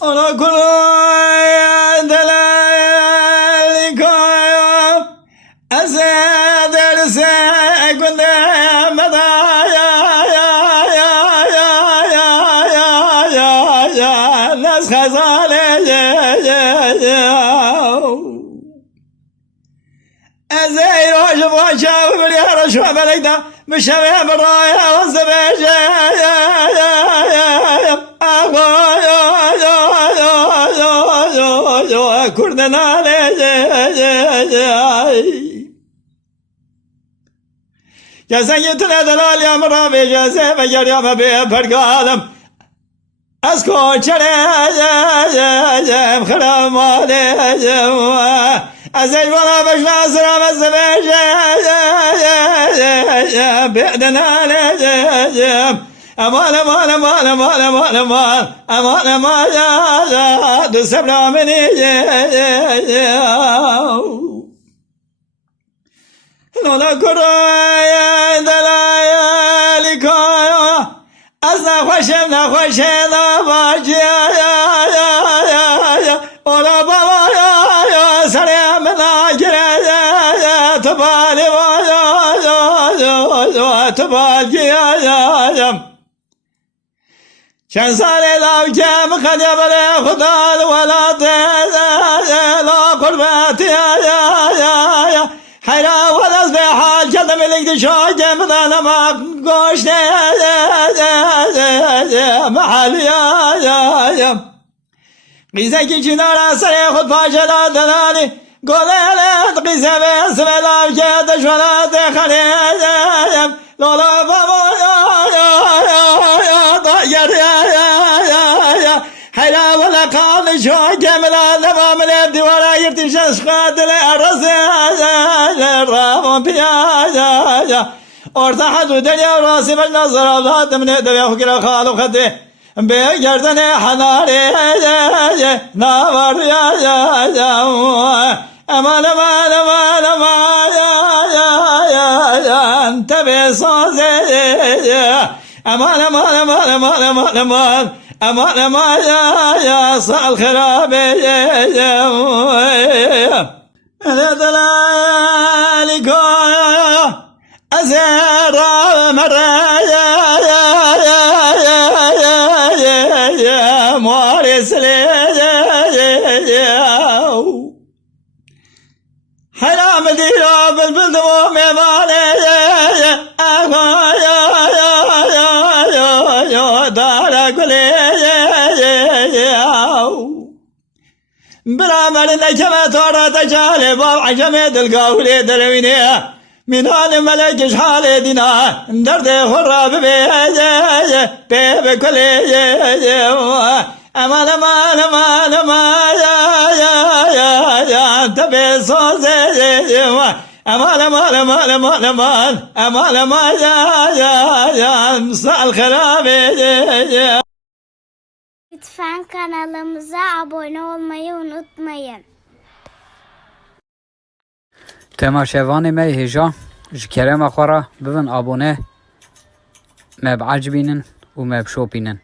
Ona kolay delal koy azederse günde medaya ya nas khazale ازاي واجب وشاف باليارة شو بليدا مشابه برايا والزبيج كردنا يا سيدنا دلال يا مرابي جازي بجر يا مبي فرقالم اسكو شريم خرام عليم ازاي ولا بشنا سلام الزبيج بعدنا لجم امان امان امان امان امان امان امان امان يا دسبنا مني لولا كرايا دلايا لكايا ازنا خوشم نخوشم باجي ولا بابا يا سلام ناجر تبالي تبالي يا كان صار لو كم خدم خدا ولا لا قربتي يا حيرا ولا بحال كلم لك شاي جمدنا ما قوش محل يا قيزك جنارا سري خد فاجلا دلالي قولت قيزة باسم الله كيد شولات خليم لولا بابا يا طاير يا حيلا ولا قال شو جملا لما من يبدي ولا يرتشش قاتل الرسل الرام بيا orta hadu deniyor rasi baş nazar avlat emne de hukra khalu khade be gerdane hanare na var ya aman aman aman aman ya tabe saze aman aman aman aman aman aman aman aman ya sal kharabe la dalaliku أزار مرايا يا مارس حرام ديرا بالبلد ومبالي يا دار كلي برامر نجمة تورا تجالي باب عجمة القاولي دلوينيه من آل ملك شحال دينا درد خراب بكل أمان أمان أمان أمان يا تبي صوزي أمان أمان أمان أمان أمان أمان أمان يا مساء الخراب. Lütfen kanalımıza abone olmayı unutmayın. تماشاوان ما هجا جكرم أخورا ببن أبونه ما بعجبينن وما بشوبينن